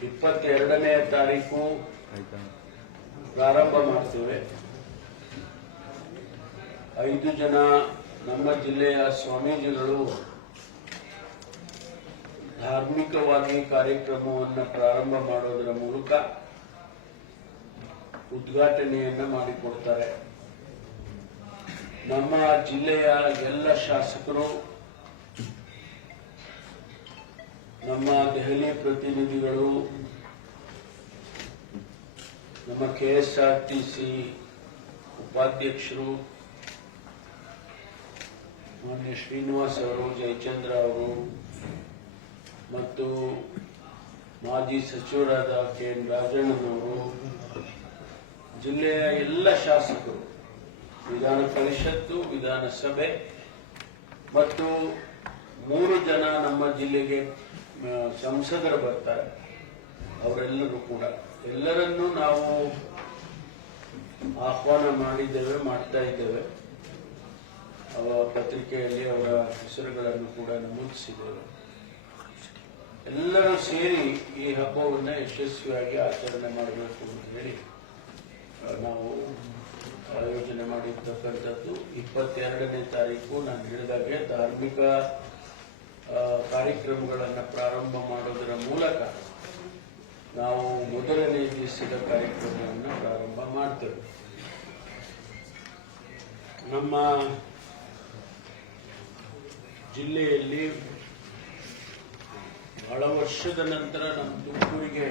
22ನೇ ತಾರೀಕು ಪ್ರಾರಂಭ ಮಾಡ್ತೇವೆ. 5 ಜನ ನಮ್ಮ ಜಿಲ್ಲೆಯ ಸ್ವಾಮೀಜಿಗಳು ಧಾರ್ಮಿಕವಾಗಿ ಕಾರ್ಯಕ್ರಮವನ್ನು ಪ್ರಾರಂಭ ಮಾಡೋದರ ಮೂಲಕ ಉದ್ಘಾಟನೆಯನ್ನ ಮಾಡಿಕೊಡ್ತಾರೆ. ನಮ್ಮ ಜಿಲ್ಲೆಯ ಎಲ್ಲ ಶಾಸಕರು, ನಮ್ಮ ದೆಹಲಿ ಪ್ರತಿನಿಧಿಗಳು, ನಮ್ಮ ಕೆಎಸ್ಆರ್ಟಿಸಿ ಉಪಾಧ್ಯಕ್ಷರು ಮಾನ್ಯ ಶ್ರೀನಿವಾಸ್ ಅವರು, ಜಯಚಂದ್ರ ಅವರು ಮತ್ತು ಮಾಜಿ ಸಚಿವರಾದ ಕೆ.ಎನ್. ರಾಜಣ್ಣನವರು, ಜಿಲ್ಲೆಯ ಎಲ್ಲ ಶಾಸಕರು, ವಿಧಾನ ಪರಿಷತ್ತು, ವಿಧಾನಸಭೆ ಮತ್ತು 3 ಜನ ನಮ್ಮ ಜಿಲ್ಲೆಗೆ ಸಂಸದರು ಬರ್ತಾರೆ. ಅವರೆಲ್ಲರೂ ಕೂಡ ಎಲ್ಲರನ್ನೂ ನಾವು ಆಹ್ವಾನ ಮಾಡಿದ್ದೇವೆ, ಮಾಡ್ತಾ ಇದ್ದೇವೆ. ಅವರ ಪತ್ರಿಕೆಯಲ್ಲಿ ಅವರ ಹೆಸರುಗಳನ್ನು ಕೂಡ ನಮೂದಿಸಿದ್ದೇವೆ. ಎಲ್ಲರೂ ಸೇರಿ ಈ ಹಬ್ಬವನ್ನು ಯಶಸ್ವಿಯಾಗಿ ಆಚರಣೆ ಮಾಡಬೇಕು ಅಂತ ಹೇಳಿ ನಾವು ಆಯೋಜನೆ ಮಾಡಿರ್ತಕ್ಕಂಥದ್ದು. 22ನೇ ತಾರೀಕು ನಾನು ಹೇಳಿದಾಗೆ ಧಾರ್ಮಿಕ ಕಾರ್ಯಕ್ರಮಗಳನ್ನು ಪ್ರಾರಂಭ ಮಾಡೋದರ ಮೂಲಕ ನಾವು ಮೊದಲನೇ ದಿವಸದ ಕಾರ್ಯಕ್ರಮವನ್ನು ಪ್ರಾರಂಭ ಮಾಡ್ತೇವೆ. ನಮ್ಮ ಜಿಲ್ಲೆಯಲ್ಲಿ ಬಹಳ ವರ್ಷದ ನಂತರ ನಮ್ಮ ತುಮಕೂರಿಗೆ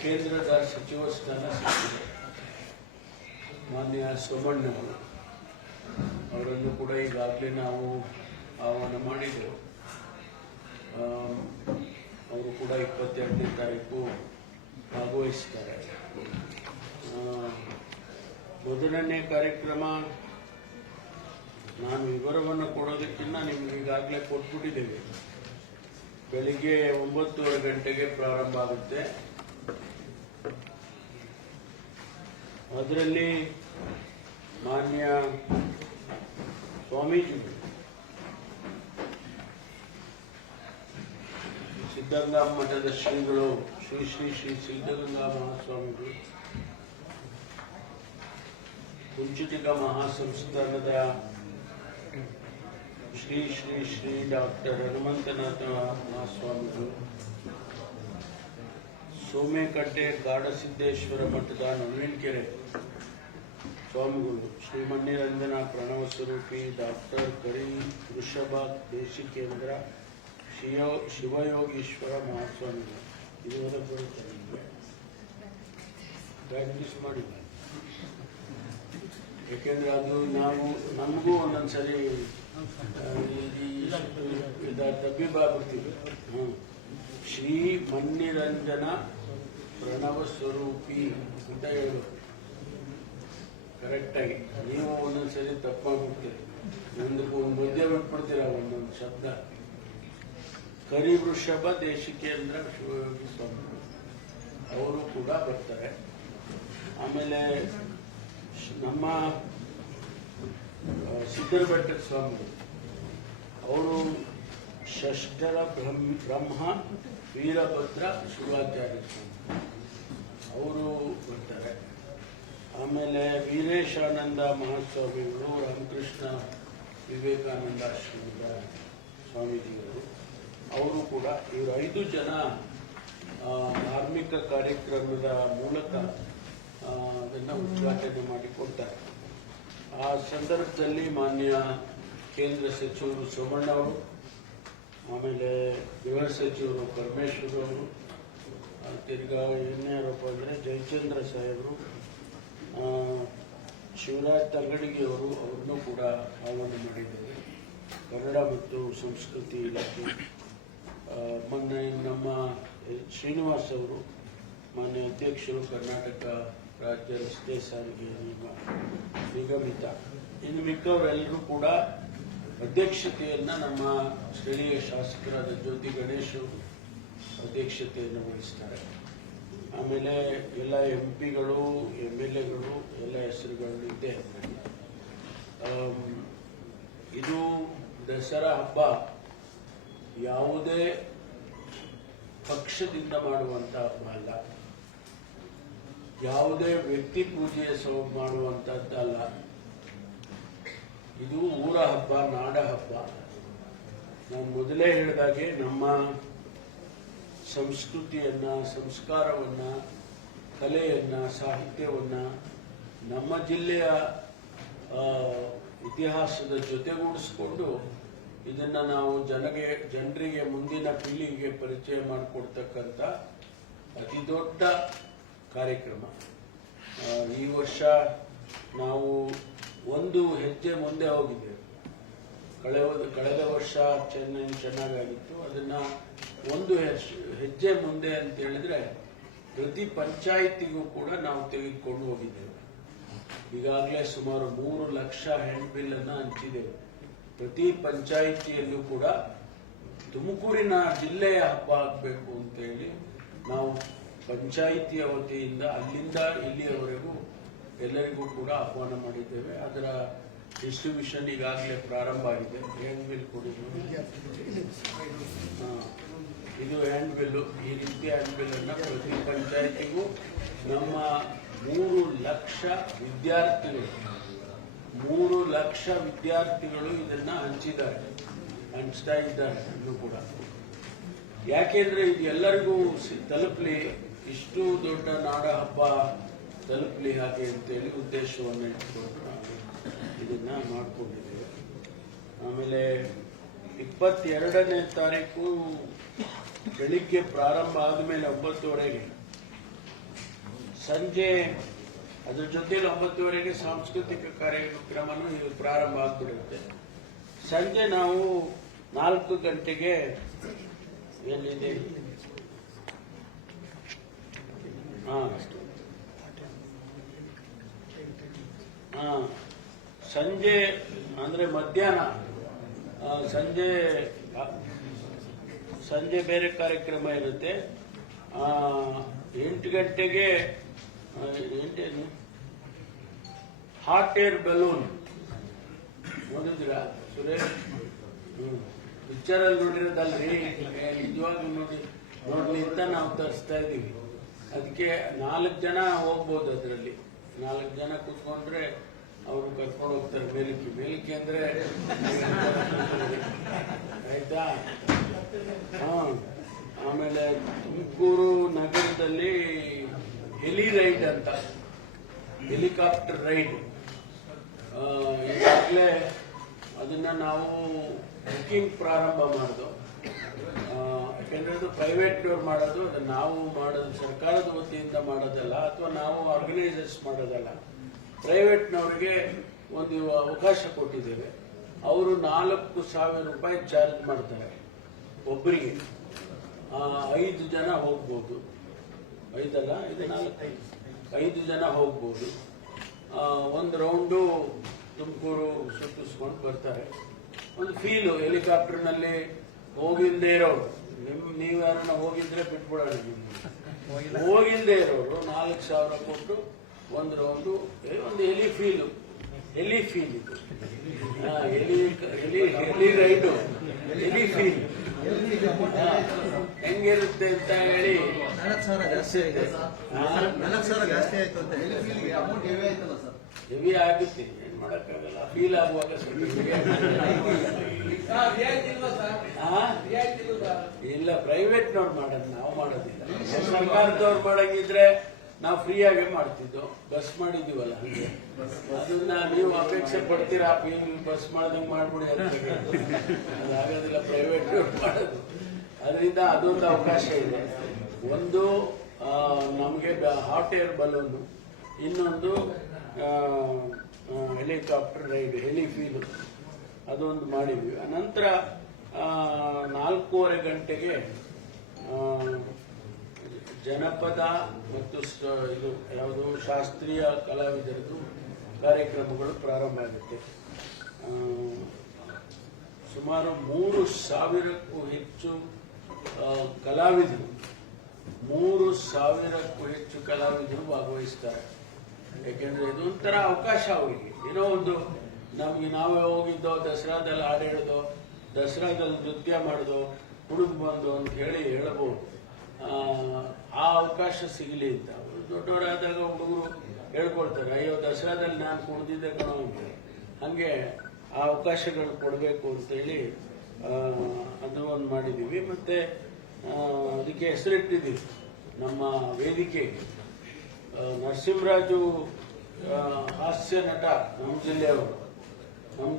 ಕೇಂದ್ರದ ಸಚಿವ ಸ್ಥಾನ ಸಿಕ್ಕಿದೆ. ಮಾನ್ಯ ಸೋಮಣ್ಣವರು ಅವರನ್ನು ಕೂಡ ಈಗಾಗಲೇ ನಾವು ಆಹ್ವಾನ ಮಾಡಿದ್ದೆವು. ಅವರು ಕೂಡ 22ನೇ ತಾರೀಕು ಭಾಗವಹಿಸ್ತಾರೆ. ಮೊದಲನೇ ಕಾರ್ಯಕ್ರಮ ನಾನು ವಿವರವನ್ನು ಕೊಡೋದಕ್ಕಿಂತ ನಿಮ್ಗೆ ಈಗಾಗಲೇ ಕೊಟ್ಬಿಟ್ಟಿದ್ದೇವೆ. ಬೆಳಿಗ್ಗೆ 9:30 ಗಂಟೆಗೆ ಪ್ರಾರಂಭ ಆಗುತ್ತೆ. ಅದರಲ್ಲಿ ಮಾನ್ಯ ಸ್ವಾಮೀಜಿಗಳು, ಸಿದ್ಧಗಂಗಾ ಮಠದ ಶ್ರೀಗಳು, ಶ್ರೀ ಶ್ರೀ ಶ್ರೀ ಸಿದ್ಧಗಂಗಾ ಮಹಾಸ್ವಾಮಿಗಳು, ಕುಂಚಿಟಿಗ ಮಹಾಸಂಸ್ಥಾನದ ಶ್ರೀ ಶ್ರೀ ಶ್ರೀ ಡಾಕ್ಟರ್ ಹನುಮಂತನಾಥ ಮಹಾಸ್ವಾಮಿಗಳು, ಸೋಮೇಕಟ್ಟೆ ಕಾಡಸಿದ್ದೇಶ್ವರ ಮಠದ ನವೀನಕೆರೆ ಸ್ವಾಮಿಗಳು, ಶ್ರೀ ಮಣ್ಣಿರಂಜನ ಪ್ರಣವ ಸ್ವರೂಪಿ ಡಾಕ್ಟರ್ ಕರಿ ವೃಷಭ ದೇಶಿಕೇಂದ್ರ ಶಿವಯೋಗೀಶ್ವರ ಮಹಾಸ್ವಾಮಿಗಳು. ಇದುವರೆಗೆ ಬರುತ್ತಾರೆ, ಪ್ರಾಕ್ಟೀಸ್ ಮಾಡಿ. ಯಾಕೆಂದ್ರೆ ಅದು ನಮಗೂ ಒಂದೊಂದ್ಸರಿ ತಬ್ಬಿಬಾಗ್ಬಿಡ್ತೀವಿ. ಶ್ರೀ ಮಣ್ಣಿರಂಜನ ಪ್ರಣವ ಸ್ವರೂಪಿ ಅಂತ ಹೇಳು ಕರೆಕ್ಟಾಗಿ. ನೀವು ಒಂದೊಂದ್ಸರಿ ತಪ್ಪಾಗ್ಬಿಡ್ತೀರಿ, ಒಂದು ಮುದ್ದೆ ಬಿಟ್ಬಿಡ್ತೀರ ಒಂದೊಂದು ಶಬ್ದ. ಕರಿವೃಷಭ ದೇಶಿಕೇಂದ್ರ ಶಿವಯೋಗಿ ಸ್ವಾಮಿ ಅವರು ಕೂಡ ಬರ್ತಾರೆ. ಆಮೇಲೆ ನಮ್ಮ ಸಿದ್ದರ ಬೆಟ್ಟದ ಸ್ವಾಮಿ ಅವರು ಷಷ್ಠರ ಬ್ರಹ್ಮ ವೀರಭದ್ರ ಶಿವಾಚಾರ್ಯ ಸ್ವಾಮಿ ಅವರು ಬರ್ತಾರೆ. ಆಮೇಲೆ ವೀರೇಶಾನಂದ ಮಹಾಸ್ವಾಮಿಗಳು, ರಾಮಕೃಷ್ಣ ವಿವೇಕಾನಂದ ಆಶ್ರಮದ ಸ್ವಾಮೀಜಿಗಳು ಅವರು ಕೂಡ, ಇವರು 5 ಜನ ಧಾರ್ಮಿಕ ಕಾರ್ಯಕ್ರಮದ ಮೂಲಕ ಅದನ್ನು ಉದ್ಘಾಟನೆ ಮಾಡಿಕೊಡ್ತಾರೆ. ಆ ಸಂದರ್ಭದಲ್ಲಿ ಮಾನ್ಯ ಕೇಂದ್ರ ಸಚಿವರು ಸೋಮಣ್ಣ ಅವರು, ಆಮೇಲೆ ಗೃಹ ಸಚಿವರು ಪರಮೇಶ್ವರ್ ಅವರು, ತಿರ್ಗಾ ಯಾರಪ್ಪ ಅಂದರೆ ಜಯಚಂದ್ರ ಸಾಹೇಬರು, ಶಿವರಾಜ್ ತಂಗಡಿಗೆ ಅವರು, ಅವ್ರನ್ನೂ ಕೂಡ ಆಹ್ವಾನ ಮಾಡಿದ್ದಾರೆ. ಕನ್ನಡ ಮತ್ತು ಸಂಸ್ಕೃತಿ ಇಲಾಖೆ ಮೊನ್ನೆ ನಮ್ಮ ಶ್ರೀನಿವಾಸ್ ಅವರು, ಮಾನ್ಯ ಅಧ್ಯಕ್ಷರು, ಕರ್ನಾಟಕ ರಾಜ್ಯ ರಸ್ತೆ ಸಾರಿಗೆ ನಿಗಮಿತ, ಇನ್ನು ಮಿಕ್ಕವರೆಲ್ಲರೂ ಕೂಡ ಅಧ್ಯಕ್ಷತೆಯನ್ನು ನಮ್ಮ ಸ್ಥಳೀಯ ಶಾಸಕರಾದ ಜ್ಯೋತಿ ಗಣೇಶ್ ಅವರು ಅಧ್ಯಕ್ಷತೆಯನ್ನು ವಹಿಸ್ತಾರೆ. ಆಮೇಲೆ ಎಲ್ಲ MP ಗಳು, MLAಗಳು ಎಲ್ಲ ಹೆಸರುಗಳು ಇದೆ. ಇದು ದಸರಾ ಹಬ್ಬ ಯಾವುದೇ ಪಕ್ಷದಿಂದ ಮಾಡುವಂತ ಹಬ್ಬ ಅಲ್ಲ, ಯಾವುದೇ ವ್ಯಕ್ತಿ ಪೂಜೆ ಮಾಡುವಂತದ್ದಲ್ಲ. ಇದು ಊರ ಹಬ್ಬ, ನಾಡ ಹಬ್ಬ. ನಾನು ಮೊದಲೇ ಹೇಳಿದಾಗೆ ನಮ್ಮ ಸಂಸ್ಕೃತಿಯನ್ನ, ಸಂಸ್ಕಾರವನ್ನ, ಕಲೆಯನ್ನ, ಸಾಹಿತ್ಯವನ್ನ, ನಮ್ಮ ಜಿಲ್ಲೆಯ ಇತಿಹಾಸದ ಜೊತೆಗೂಡಿಸ್ಕೊಂಡು ಇದನ್ನ ನಾವು ಜನರಿಗೆ ಮುಂದಿನ ಪೀಳಿಗೆಗೆ ಪರಿಚಯ ಮಾಡಿಕೊಡ್ತಕ್ಕಂಥ ಅತಿ ದೊಡ್ಡ ಕಾರ್ಯಕ್ರಮ. ಈ ವರ್ಷ ನಾವು ಒಂದು ಹೆಜ್ಜೆ ಮುಂದೆ ಹೋಗಿದ್ದೇವೆ. ಕಳೆದ ವರ್ಷ ಚೆನ್ನಾಗಾಗಿತ್ತು. ಅದನ್ನ ಒಂದು ಹೆಜ್ಜೆ ಮುಂದೆ ಅಂತ ಹೇಳಿದ್ರೆ ಪ್ರತಿ ಪಂಚಾಯಿತಿಗೂ ಕೂಡ ನಾವು ತೆಗೆದುಕೊಂಡು ಹೋಗಿದ್ದೇವೆ. ಈಗಾಗಲೇ ಸುಮಾರು 3 ಲಕ್ಷ ಹ್ಯಾಂಡ್ ಬಿಲ್ ಅನ್ನ ಹಂಚಿದ್ದೇವೆ. ಪ್ರತಿ ಪಂಚಾಯಿತಿಯಲ್ಲೂ ಕೂಡ ತುಮಕೂರಿನ ಜಿಲ್ಲೆಯ ಹಬ್ಬ ಆಗಬೇಕು ಅಂತ ಹೇಳಿ ನಾವು ಪಂಚಾಯಿತಿಯ ವತಿಯಿಂದ ಅಲ್ಲಿಂದ ಇಲ್ಲಿಯವರೆಗೂ ಎಲ್ಲರಿಗೂ ಕೂಡ ಆಹ್ವಾನ ಮಾಡಿದ್ದೇವೆ. ಅದರ ಡಿಸ್ಟ್ರಿಬ್ಯೂಷನ್ ಈಗಾಗಲೇ ಪ್ರಾರಂಭ ಆಗಿದೆ. ಹ್ಯಾಂಡ್ ಬಿಲ್ ಕೊಡಿದ್ರು, ಇದು ಹ್ಯಾಂಡ್ ಬಿಲ್ಲು. ಈ ರೀತಿ ಹ್ಯಾಂಡ್ ಬಿಲ್ ಅನ್ನ ಪ್ರತಿ ಪಂಚಾಯಿತಿಗೂ ನಮ್ಮ 3 ಲಕ್ಷ ವಿದ್ಯಾರ್ಥಿಗಳು ಇದನ್ನ ಹಂಚ್ತಾ ಇದ್ದಾರೆ ಇನ್ನೂ ಕೂಡ. ಯಾಕೆಂದ್ರೆ ಇದು ಎಲ್ಲರಿಗೂ ತಲುಪಲಿ, ಇಷ್ಟು ದೊಡ್ಡ ನಾಡ ಹಬ್ಬ ತಲುಪಲಿ ಹಾಗೆ ಅಂತೇಳಿ ಉದ್ದೇಶವನ್ನು ಇಟ್ಕೊಂಡು ನಾವು ಇದನ್ನ ಮಾಡ್ಕೊಂಡಿದ್ದೇವೆ. ಆಮೇಲೆ 22ನೇ ತಾರೀಕು ಬೆಳಿಗ್ಗೆ ಪ್ರಾರಂಭ ಆದಮೇಲೆ 9:30 ಸಂಜೆ ಅದ್ರ ಜೊತೆಲಿ 9:30 ಸಾಂಸ್ಕೃತಿಕ ಕಾರ್ಯಕ್ರಮನೂ ಇದು ಪ್ರಾರಂಭ ಆಗ್ಬಿಡುತ್ತೆ. ಸಂಜೆ ನಾವು 4 ಗಂಟೆಗೆ ಎಲ್ಲಿದೆ ಸಂಜೆ ಅಂದ್ರೆ ಮಧ್ಯಾಹ್ನ ಸಂಜೆ ಬೇರೆ ಕಾರ್ಯಕ್ರಮ ಇರುತ್ತೆ. 8 ಗಂಟೆಗೆ ಹಾಟ್ ಏರ್ ಬಲೂನ್ ನೋಡಿದ್ರಾ ಸುರೇಶ್? ಪಿಕ್ಚರ್ ಅಲ್ಲಿ ನೋಡಿರೋದಲ್ರಿ, ನಿಜವಾಗ್ಲೂ ನೋಡ್ಲಿ ಅಂತ ನಾವು ತರಿಸ್ತಾ ಇದೀವಿ. ಅದಕ್ಕೆ 4 ಜನ ಹೋಗ್ಬೋದು. ಅದರಲ್ಲಿ 4 ಜನ ಕೂತ್ಕೊಂಡ್ರೆ ಅವರು ಕರ್ಕೊಂಡು ಹೋಗ್ತಾರೆ ಮೇಲಕ್ಕೆ ಅಂದ್ರೆ ಆಯ್ತಾ. ಆಮೇಲೆ ತುಮಕೂರು ನಗರದಲ್ಲಿ ಹೆಲಿ ರೈಡ್ ಅಂತ, ಹೆಲಿಕಾಪ್ಟರ್ ರೈಡ್, ಈಗಾಗಲೇ ಅದನ್ನ ನಾವು ಬುಕಿಂಗ್ ಪ್ರಾರಂಭ ಮಾಡಿದ್ವು. ಯಾಕೆಂದ್ರೆ ಅದು ಪ್ರೈವೇಟ್ನವ್ರು ಮಾಡೋದು, ಅದನ್ನ ನಾವು ಮಾಡೋದು ಸರ್ಕಾರದ ವತಿಯಿಂದ ಮಾಡೋದಲ್ಲ, ಅಥವಾ ನಾವು ಆರ್ಗನೈಸರ್ಸ್ ಮಾಡೋದಲ್ಲ. ಪ್ರೈವೇಟ್ನವರಿಗೆ ಒಂದು ಅವಕಾಶ ಕೊಟ್ಟಿದ್ದೇವೆ. ಅವರು 4,000 ರೂಪಾಯಿ ಚಾರ್ಜ್ ಮಾಡ್ತಾರೆ ಒಬ್ಬರಿಗೆ. 5 ಜನ ಹೋಗ್ಬೋದು. 5 ಅಲ್ಲ, ಇದು 4, 5 ಜನ ಹೋಗ್ಬೋದು. ಒಂದು ರೌಂಡು ತುಮಕೂರು ಸುತ್ತಿಸ್ಕೊಂಡು ಬರ್ತಾರೆ. ಒಂದು ಫೀಲು ಹೆಲಿಕಾಪ್ಟರ್ನಲ್ಲಿ ಹೋಗಿಲ್ದೇ ಇರೋರು, ನೀವು ಯಾರನ್ನ ಹೋಗಿದ್ರೆ ಬಿಟ್ಬಿಡೋಣ. ಹೋಗಿಲ್ದೇ ಇರೋರು 4,000 ಕೊಟ್ಟು ಒಂದು ರೌಂಡು, ಒಂದು ಹೆಲಿ ಫೀಲ್ ಇದು, ಹೆಲಿ ರೈಡು, ಹೆಲಿ ಫೀಲ್ ಹೆಂಗಿರುತ್ತೆ ಅಂತ ಹೇಳಿ 4,000 ಜಾಸ್ತಿ ಆಯ್ತು ಅಂತ ಹೆವಿ ಆಗುತ್ತೆ. ಏನ್ ಮಾಡಕ್ಕಾಗಲ್ಲ, ಫೀಲ್ ಆಗುವಾಗ ಇಲ್ಲ, ಪ್ರೈವೇಟ್ನವ್ರು ಮಾಡೋದು, ನಾವು ಮಾಡೋದಿಲ್ಲ. ಸರ್ಕಾರದವ್ರು ಮಾಡಂಗಿದ್ರೆ ನಾವು ಫ್ರೀಯಾಗೆ ಮಾಡ್ತಿದ್ದೋ. ಬಸ್ ಮಾಡಿದೀವಲ್ಲ, ಹಂಗೆ ಅದನ್ನ ನೀವು ಅಪೇಕ್ಷೆ ಪಡ್ತೀರಾ, ಬಸ್ ಮಾಡ್ದಂಗೆ ಮಾಡ್ಬಿಡಿ ಅಂತ. ಅದಾಗೋದಿಲ್ಲ, ಪ್ರೈವೇಟ್ ಮಾಡೋದು. ಅದರಿಂದ ಅದೊಂದು ಅವಕಾಶ ಇದೆ. ಒಂದು ನಮಗೆ ಹಾಟ್ ಏರ್ ಬಲೂನ್, ಇನ್ನೊಂದು ಹೆಲಿಕಾಪ್ಟರ್ ರೈಡ್, ಹೆಲಿ ಫೀಲ್, ಅದೊಂದು ಮಾಡಿದ್ವಿ. ನಂತರ 4:15 ಗಂಟೆಗೆ ಜನಪದ ಮತ್ತು ಇದು ಯಾವುದು ಶಾಸ್ತ್ರೀಯ ಕಲಾವಿದರದ್ದು ಕಾರ್ಯಕ್ರಮಗಳು ಪ್ರಾರಂಭ ಆಗುತ್ತೆ. ಸುಮಾರು 3,000ಕ್ಕೂ ಹೆಚ್ಚು ಕಲಾವಿದರು 3,000ಕ್ಕೂ ಹೆಚ್ಚು ಕಲಾವಿದರು ಭಾಗವಹಿಸ್ತಾರೆ. ಯಾಕೆಂದ್ರೆ ಇದೊಂಥರ ಅವಕಾಶ ಅವರಿಗೆ. ಏನೋ ಒಂದು ನಮ್ಗೆ ನಾವೇ ಹೋಗಿದ್ದೋ, ದಸರಾದಲ್ಲಿ ಹಾಡು ಹೇಳೋದು, ದಸರಾದಲ್ಲಿ ನೃತ್ಯ ಮಾಡೋದು, ಕುಡಿದು ಬಂದು ಅಂತ ಹೇಳಬಹುದು. ಆ ಅವಕಾಶ ಸಿಗಲಿ ಅಂತ. ಅವರು ದೊಡ್ಡವರಾದಾಗ ಹುಡುಗರು ಹೇಳ್ಕೊಳ್ತಾರೆ, ಅಯ್ಯೋ ದಸರಾದಲ್ಲಿ ನಾನು ಕುಡ್ದಿದ್ದೆ ಕಣೋ ಅಂತ. ಹಂಗೆ ಆ ಅವಕಾಶಗಳು ಕೊಡಬೇಕು ಅಂತೇಳಿ ಅದು ಒಂದು ಮಾಡಿದ್ದೀವಿ. ಮತ್ತೆ ಅದಕ್ಕೆ ಹೆಸರಿಟ್ಟಿದ್ದೀವಿ ನಮ್ಮ ವೇದಿಕೆಗೆ. ನರಸಿಂಹರಾಜು ಹಾಸ್ಯ ನಟ ನಮ್ಮ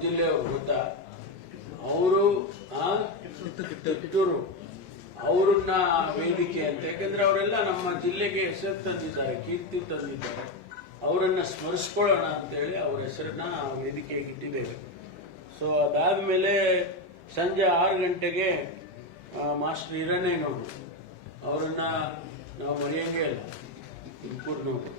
ಜಿಲ್ಲೆಯವರು ಗೊತ್ತಾ, ಅವರು ಕಿತ್ತೂರು ಅವ್ರನ್ನ ವೇದಿಕೆ ಅಂತ. ಯಾಕಂದ್ರೆ ಅವರೆಲ್ಲ ನಮ್ಮ ಜಿಲ್ಲೆಗೆ ಹೆಸರು ತಂದಿದ್ದಾರೆ, ಕೀರ್ತಿ ತಂದಿದ್ದಾರೆ. ಅವರನ್ನ ಸ್ಮರಿಸ್ಕೊಳ್ಳೋಣ ಅಂತೇಳಿ ಅವ್ರ ಹೆಸರನ್ನ ವೇದಿಕೆಗೆ ಇಟ್ಟಿದ್ದೇವೆ. ಸೊ ಅದಾದ್ಮೇಲೆ ಸಂಜೆ 6 ಗಂಟೆಗೆ ಮಾಸ್ಟರ್ ಹಿರಣ್ಣಯ್ಯನವರು, ಅವರನ್ನ ನಾವು ಮರೆಯಂಗೆ ಇಲ್ಲ, ತುಮಕೂರಿನವರು.